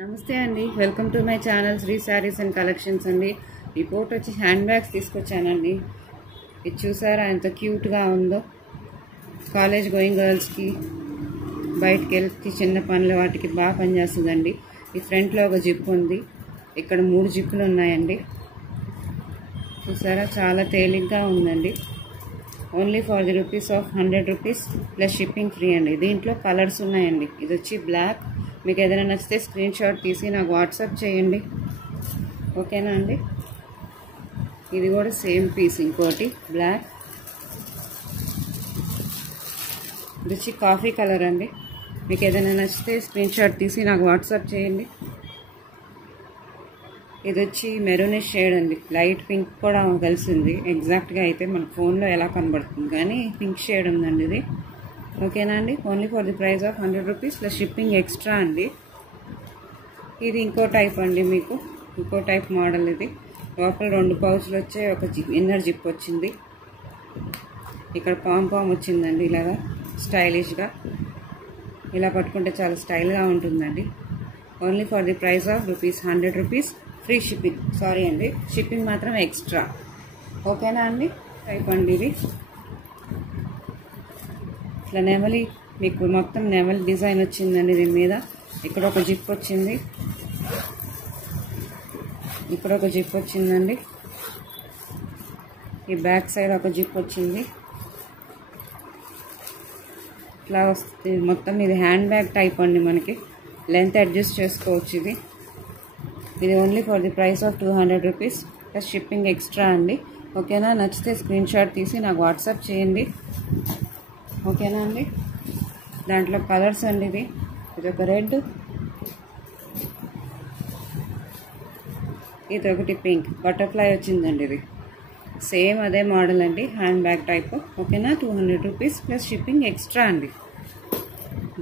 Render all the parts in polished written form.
నమస్తే అండి, welcome to my channel Sri sarees and collections అండి. రిపోర్ట్ వచ్చి హ్యాండ్ బ్యాగ్స్ తీసుకొచ్చానండి. ఇది చూసారా ఎంత క్యూట్గా ఉందో. కాలేజ్ గోయింగ్ గర్ల్స్కి, బయటికి వెళ్ళి చిన్న పనులు వాటికి బాగా పనిచేస్తుందండి. ఈ ఫ్రంట్లో ఒక జిప్ ఉంది, ఇక్కడ 3 జిప్పులు ఉన్నాయండి. చూసారా చాలా తేలిగ్గా ఉందండి. Only for the rupees of 100 rupees plus shipping free అండి. దీంట్లో కలర్స్ ఉన్నాయండి. ఇది వచ్చి బ్లాక్. మీకు ఏదైనా నచ్చితే స్క్రీన్ షాట్ తీసి నాకు వాట్సాప్ చేయండి, ఓకేనా అండి. ఇది కూడా సేమ్ పీస్, ఇంకోటి బ్లాక్. ఇది వచ్చి కాఫీ కలర్ అండి. మీకు ఏదైనా నచ్చితే స్క్రీన్ షాట్ తీసి నాకు వాట్సాప్ చేయండి. ఇది వచ్చి మెరూనిష్ షేడ్ అండి, లైట్ పింక్ కూడా కలిసింది. ఎగ్జాక్ట్గా అయితే మన ఫోన్లో ఎలా కనబడుతుంది కానీ పింక్ షేడ్ ఉందండి ఇది, ఓకేనా అండి. Only for the price of 100 rupees plus shipping extra అండి. ఇది ఇంకో టైప్ అండి, మీకు ఇంకో టైప్ మోడల్. ఇది లోపల 2 పౌచ్లు వచ్చే ఒక ఇన్నర్ జిప్ వచ్చింది. ఇక్కడ పామ్ వచ్చిందండి, ఇలాగా స్టైలిష్గా. ఇలా పట్టుకుంటే చాలా స్టైల్గా ఉంటుందండి. Only for the price of rupees 100 rupees free shipping. Sorry అండి, షిప్పింగ్ మాత్రం ఎక్స్ట్రా, ఓకేనా అండి. టైప్ అండి ఇది. ఇట్లా నెమలి, మీకు మొత్తం నెమలి డిజైన్ వచ్చిందండి దీని మీద. ఇక్కడ ఒక జిప్ వచ్చింది, ఇక్కడ ఒక జిప్ వచ్చిందండి. ఈ బ్యాక్ సైడ్ ఒక జిప్ వచ్చింది. ఇట్లా వస్తుంది మొత్తం. ఇది హ్యాండ్ బ్యాగ్ టైప్ అండి, మనకి లెంత్ అడ్జస్ట్ చేసుకోవచ్చు. ఇది only for the price of 200 rupees plus shipping extra అండి, ఓకేనా. నచ్చితే స్క్రీన్ షాట్ తీసి నాకు వాట్సాప్ చేయండి, ఓకేనా అండి. దాంట్లో కలర్స్ అండి. ఇది ఒక రెడ్, ఇది ఒకటి పింక్, బటర్ఫ్లై వచ్చిందండి. ఇది సేమ్ అదే మోడల్ అండి, హ్యాండ్ బ్యాగ్ టైప్, ఓకేనా. 200 రూపీస్ ప్లస్ షిప్పింగ్ ఎక్స్ట్రా అండి.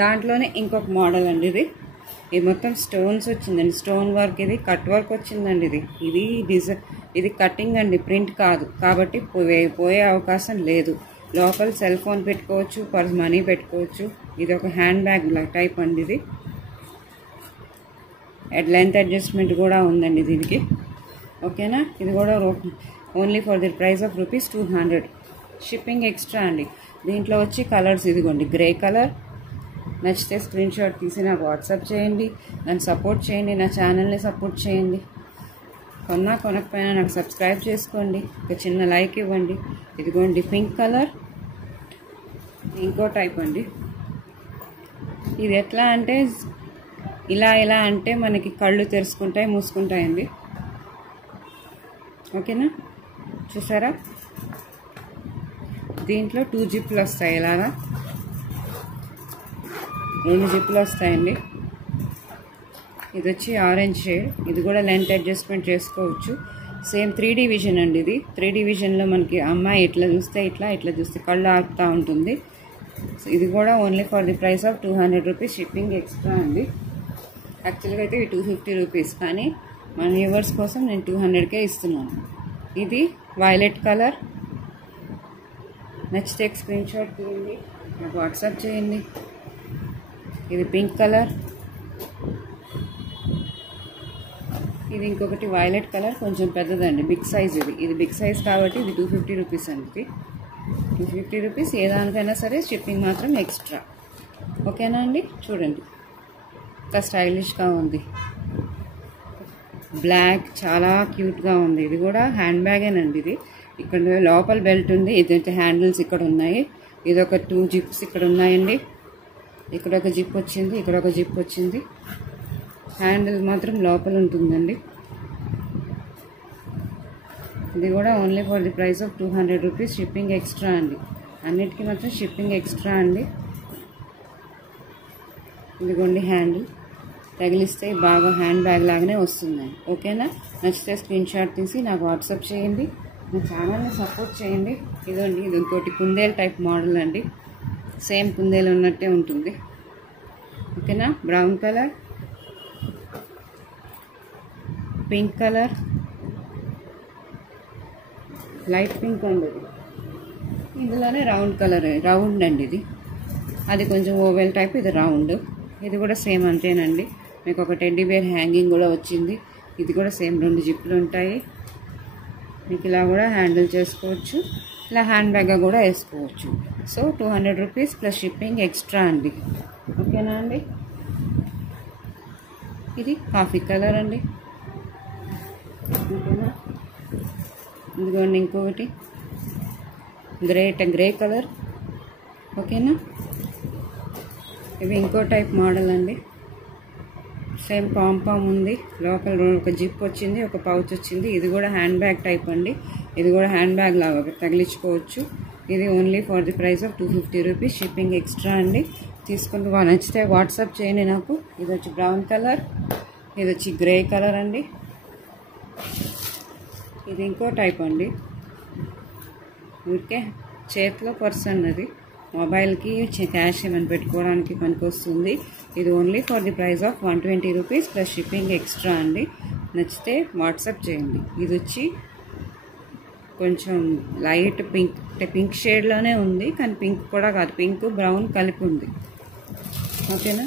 దాంట్లోనే ఇంకొక మోడల్ అండి. ఇది మొత్తం స్టోన్స్ వచ్చిందండి, స్టోన్ వర్క్. ఇది కట్ వర్క్ వచ్చిందండి. ఇది డిజైన్, ఇది కటింగ్ అండి, ప్రింట్ కాదు కాబట్టి పోయే అవకాశం లేదు. లోపల సెల్ ఫోన్ పెట్టుకోవచ్చు, పర్స్ మనీ పెట్టుకోవచ్చు. ఇది ఒక హ్యాండ్ బ్యాగ్ టైప్ అండి. ఇది లెంత్ అడ్జస్ట్మెంట్ కూడా ఉందండి దీనికి, ఓకేనా. ఇది కూడా only for the price of rupees 200, shipping extra అండి. దీంట్లో వచ్చి కలర్స్ ఇదిగోండి, గ్రే కలర్. నచ్చితే స్క్రీన్ షాట్ తీసి నాకు వాట్సాప్ చేయండి. నన్ను సపోర్ట్ చేయండి, నా ఛానల్ని సపోర్ట్ చేయండి. కొనకపోయినా నాకు సబ్స్క్రైబ్ చేసుకోండి, ఒక చిన్న లైక్ ఇవ్వండి. ఇదిగోండి పింక్ కలర్, ఇంకో టైప్ అండి. ఇది ఎట్లా అంటే ఇలా అంటే మనకి కళ్ళు తెరుచుకుంటాయి, మూసుకుంటాయండి, ఓకేనా. చూసారా దీంట్లో 2 జిప్లు వస్తాయి, ఇలాగా 2 జిప్లు వస్తాయండి. ఇది వచ్చి ఆరెంజ్ షేడ్. ఇది కూడా లెంత్ అడ్జస్ట్మెంట్ చేసుకోవచ్చు. సేమ్ 3D విజన్ అండి. ఇది 3D విజన్లో మనకి అమ్మాయి ఇట్లా చూస్తే ఇట్లా చూస్తే కళ్ళు ఆపుతూ ఉంటుంది. ఇది కూడా only for the price of 200 rupees shipping extra అండి. యాక్చువల్గా అయితే 250 రూపీస్, కానీ మన వ్యూవర్స్ కోసం నేను 200కే ఇస్తున్నాను. ఇది వైలెట్ కలర్. నచ్చితే స్క్రీన్ షాట్ తీయండి, నాకు వాట్సాప్ చేయండి. ఇది పింక్ కలర్. ఇది ఇంకొకటి వైలెట్ కలర్, కొంచెం పెద్దదండి, బిగ్ సైజ్. ఇది బిగ్ సైజ్ కాబట్టి ఇది 250 రూపీస్ అండి. 250 రూపీస్. ఏ దానికైనా సరే షిప్పింగ్ మాత్రం ఎక్స్ట్రా, ఓకేనా అండి. చూడండి ఇంకా స్టైలిష్గా ఉంది, బ్లాక్, చాలా క్యూట్గా ఉంది. ఇది కూడా హ్యాండ్ బ్యాగేనండి. ఇది ఇక్కడ లోపల బెల్ట్ ఉంది, ఇదైతే హ్యాండిల్స్ ఇక్కడ ఉన్నాయి. ఇది ఒక 2 జిప్స్ ఇక్కడ ఉన్నాయండి. ఇక్కడ ఒక జిప్ వచ్చింది, ఇక్కడ ఒక జిప్ వచ్చింది. హ్యాండిల్ మాత్రం లోపల ఉంటుందండి. ఇది కూడా only for the price of 200 rupees shipping extra అండి. అన్నిటికీ మాత్రం షిప్పింగ్ ఎక్స్ట్రా అండి. ఇదిగోండి హ్యాండిల్, తగిలిస్తే బాగా హ్యాండ్ బ్యాగ్ లాగానే వస్తుందండి, ఓకేనా. నచ్చితే స్క్రీన్ షాట్ తీసి నాకు వాట్సాప్ చేయండి, నా ఛానల్ని సపోర్ట్ చేయండి. ఇదండి, ఇది ఇంకోటి కుందేలు టైప్ మోడల్ అండి. సేమ్ కుందేలు ఉన్నట్టే ఉంటుంది, ఓకేనా. Brown colour, pink colour, light pink అండి. ఇందులోనే రౌండ్ కలర్, రౌండ్ అండి. ఇది అది కొంచెం ఓవెల్ టైప్, ఇది రౌండ్. ఇది కూడా సేమ్ అంతేనండి. మీకు ఒక టెడ్డీ బేర్ హ్యాంగింగ్ కూడా వచ్చింది. ఇది కూడా సేమ్ 2 జిప్పులు ఉంటాయి. మీకు ఇలా కూడా హ్యాండిల్ చేసుకోవచ్చు, ఇలా హ్యాండ్ బ్యాగ్గా కూడా వేసుకోవచ్చు. So 200 rupees plus shipping extra అండి. ఓకేనా అండి. ఇది కాఫీ కలర్ అండి. ఓకేనా. ఇదిగోండి ఇంకొకటి గ్రే కలర్. ఓకేనా. ఇవి ఇంకో టైప్ మోడల్ అండి. సేమ్ పాంపామ్ ఉంది, లోపల ఒక జిప్ వచ్చింది, ఒక పౌచ్ వచ్చింది. ఇది కూడా హ్యాండ్ బ్యాగ్ టైప్ అండి. ఇది కూడా హ్యాండ్ బ్యాగ్ లాగా తగిలించుకోవచ్చు. ఇది only for the price of 250 rupees shipping extra అండి. తీసుకుంటూ నచ్చితే వాట్సాప్ చేయండి నాకు. ఇది వచ్చి బ్రౌన్ కలర్, ఇది వచ్చి గ్రే కలర్ అండి. ఇది ఇంకో టైప్ అండి. ఊరికే చేతిలో పర్స్ అన్నది, మొబైల్కి క్యాష్ ఏమైనా పెట్టుకోవడానికి పనికొస్తుంది. ఇది only for the price of 120 rupees plus shipping extra అండి. నచ్చితే వాట్సాప్ చేయండి. ఇది వచ్చి కొంచెం లైట్ పింక్, అంటే పింక్ షేడ్లోనే ఉంది, కానీ పింక్ కూడా కాదు, పింక్ బ్రౌన్ కలిపి ఉంది. ఓకేనా.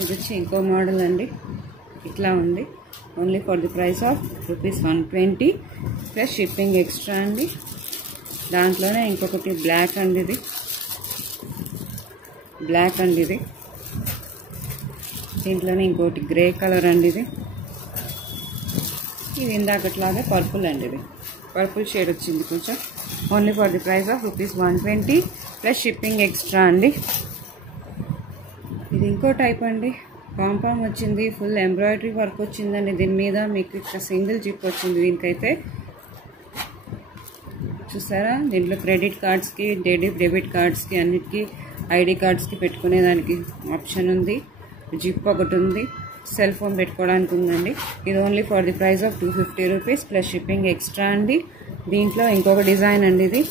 ఇది వచ్చి ఇంకో మోడల్ అండి. ఇట్లా ఉంది. Only for the price of rupees 120 plus shipping extra అండి. దాంట్లోనే ఇంకొకటి బ్లాక్ అండి. ఇది బ్లాక్ అండి. ఇది దీంట్లోనే ఇంకోటి గ్రే కలర్ అండి. ఇది ఇందాకట్లాగే పర్పుల్ అండి. ఇది పర్పుల్ షేడ్ వచ్చింది కొంచెం. Only for the price of rupees 120 plus shipping extra అండి. ఇది ఇంకో టైప్ అండి. పాంపామ్ వచ్చింది, ఫుల్ ఎంబ్రాయిడరీ వర్క్ వచ్చిందండి. దీని మీద మీకు ఇక్కడ సింగిల్ జిప్ వచ్చింది. దీనికైతే చూసారా, దీంట్లో క్రెడిట్ కార్డ్స్కి, డెబిట్ కార్డ్స్కి, అన్నిటికీ ఐడి కార్డ్స్కి పెట్టుకునేదానికి ఆప్షన్ ఉంది. జిప్ ఒకటి ఉంది, సెల్ ఫోన్ పెట్టుకోవడానికి ఉందండి. ఇది only for the price of 250 rupees plus shipping extra అండి. దీంట్లో ఇంకొక డిజైన్ అండి. ఇది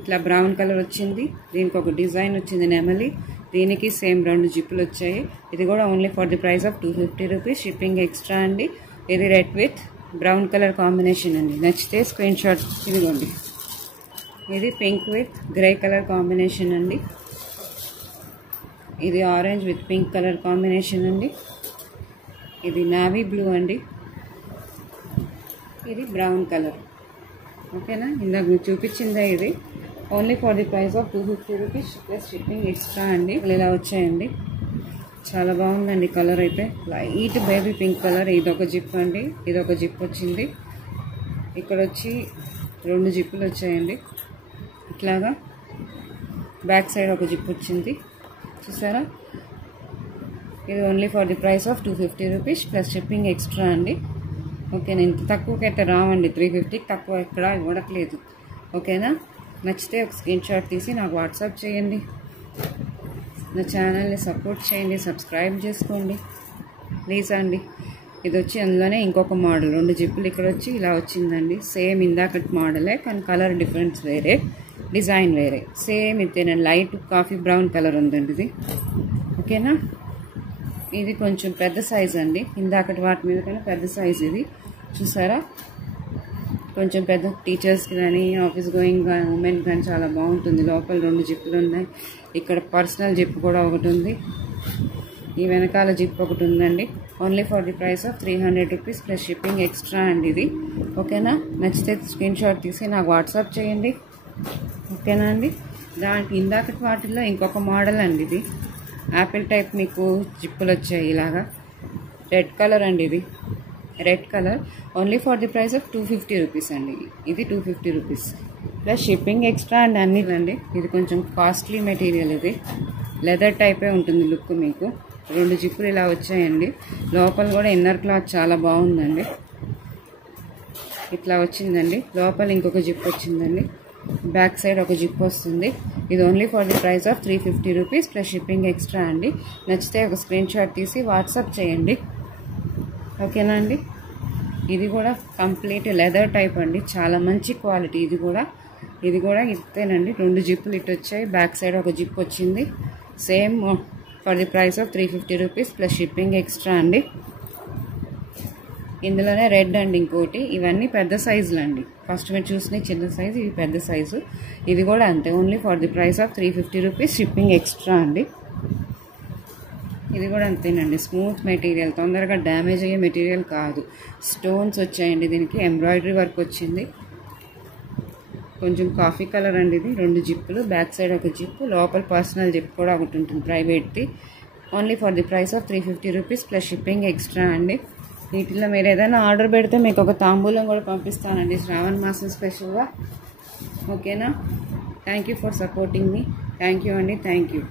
ఇట్లా బ్రౌన్ కలర్ వచ్చింది, దీనికి ఒక డిజైన్ వచ్చింది నెమలి. దీనికి సేమ్ 2 జిప్పులు వచ్చాయి. ఇది కూడా only for the price of 250 rupees shipping extra అండి. ఇది red with brown colour combination అండి. నచ్చితే స్క్రీన్ షాట్. ఇదిగోండి, ఇది pink with grey colour combination అండి. ఇది orange with pink colour combination అండి. ఇది నావీ బ్లూ అండి. ఇది బ్రౌన్ కలర్. ఓకేనా. ఇందాక మీరు చూపించిందే ఇది. Only for the price of 250 rupees plus shipping extra అండి. ఇలా వచ్చాయండి. చాలా బాగుందండి కలర్ అయితే. Light baby pink colour. ఇదొక జిప్ అండి, ఇదొక జిప్ వచ్చింది. ఇక్కడ వచ్చి 2 జిప్పులు వచ్చాయండి. ఇట్లాగా బ్యాక్ సైడ్ ఒక జిప్ వచ్చింది. చూసారా. ఇది only for the price of 250 rupees plus shipping extra అండి. ఓకేనా. ఇంత తక్కువకైతే రావండి. 350కి తక్కువ ఎక్కడ ఇవ్వట్లేదు. ఓకేనా. నచ్చితే ఒక స్క్రీన్ షాట్ తీసి నాకు వాట్సాప్ చేయండి. నా ఛానల్ని సపోర్ట్ చేయండి, సబ్స్క్రైబ్ చేసుకోండి ప్లీజ్ అండి. ఇది వచ్చి అందులోనే ఇంకొక మోడల్. 2 జిప్పులు ఇక్కడ వచ్చి ఇలా వచ్చిందండి. సేమ్ ఇందాకటి మోడలే, కానీ కలర్ డిఫరెన్స్ వేరే, డిజైన్ వేరే. సేమ్ ఇదేనండి. లైట్ కాఫీ బ్రౌన్ కలర్ ఉందండి ఇది. ఓకేనా. ఇది కొంచెం పెద్ద సైజ్ అండి. ఇందాకటి వాటి మీద కన్నా పెద్ద సైజ్ ఇది. చూసారా, కొంచెం పెద్ద టీచర్స్కి కానీ, ఆఫీస్ గోయింగ్ కానీ, ఉమెన్ కానీ చాలా బాగుంటుంది. లోపల 2 జిప్పులు ఉన్నాయి. ఇక్కడ పర్సనల్ జిప్ కూడా ఒకటి ఉంది. ఈ వెనకాల జిప్ ఒకటి ఉందండి. Only for the price of 300 rupees plus shipping extra అండి ఇది. ఓకేనా. నచ్చితే స్క్రీన్ షాట్ తీసి నాకు వాట్సాప్ చేయండి. ఓకేనా అండి. దానికి ఇందాకటి వాటిల్లో ఇంకొక మోడల్ అండి. ఇది యాపిల్ టైప్ మీకు జిప్పులు వచ్చాయి ఇలాగా. రెడ్ కలర్ అండి. ఇది red colour. Only for the price of 250 rupees అండి. ఇది 250 రూపీస్ ప్లస్ షిప్పింగ్ ఎక్స్ట్రా అండి. అన్నిదండి. ఇది కొంచెం కాస్ట్లీ మెటీరియల్. ఇది లెదర్ టైపే ఉంటుంది లుక్. మీకు 2 జిప్పులు ఇలా వచ్చాయండి. లోపల కూడా ఇన్నర్ క్లాత్ చాలా బాగుందండి. ఇట్లా వచ్చిందండి. లోపల ఇంకొక జిప్ వచ్చిందండి. బ్యాక్ సైడ్ ఒక జిప్ వస్తుంది. ఇది only for the price of 350 rupees plus shipping extra అండి. నచ్చితే ఒక స్క్రీన్ షాట్ తీసి వాట్సాప్ చేయండి. ఓకేనా అండి. ఇది కూడా కంప్లీట్ లెదర్ టైప్ అండి. చాలా మంచి క్వాలిటీ. ఇది కూడా ఇస్తేనండి. 2 జిప్పులు ఇటు వచ్చాయి. బ్యాక్ సైడ్ ఒక జిప్ వచ్చింది. Same for the price of 350 rupees plus shipping extra అండి. ఇందులోనే రెడ్ అండి ఇంకోటి. ఇవన్నీ పెద్ద సైజులు అండి. ఫస్ట్ మీరు చూసిన చిన్న సైజు, ఇది పెద్ద సైజు. ఇది కూడా అంతే. Only for the price of 350 rupees shipping extra అండి. ఇది కూడా అంతేనండి, స్మూత్ మెటీరియల్, తొందరగా డ్యామేజ్ అయ్యే మెటీరియల్ కాదు. స్టోన్స్ వచ్చాయండి, దీనికి ఎంబ్రాయిడరీ వర్క్ వచ్చింది. కొంచెం కాఫీ కలర్ అండి ఇది. 2 జిప్పులు, బ్యాక్ సైడ్ ఒక జిప్పు, లోపల పర్సనల్ జిప్ కూడా ఒకటి ఉంటుంది ప్రైవేట్ది. Only for the price of 350 rupees plus shipping extra అండి. వీటిలో మీరు ఏదైనా ఆర్డర్ పెడితే మీకు ఒక తాంబూలం కూడా పంపిస్తానండి శ్రావణ మాసం స్పెషల్గా. ఓకేనా? Thank you for supporting me. Thank you అండి, థ్యాంక్ యూ.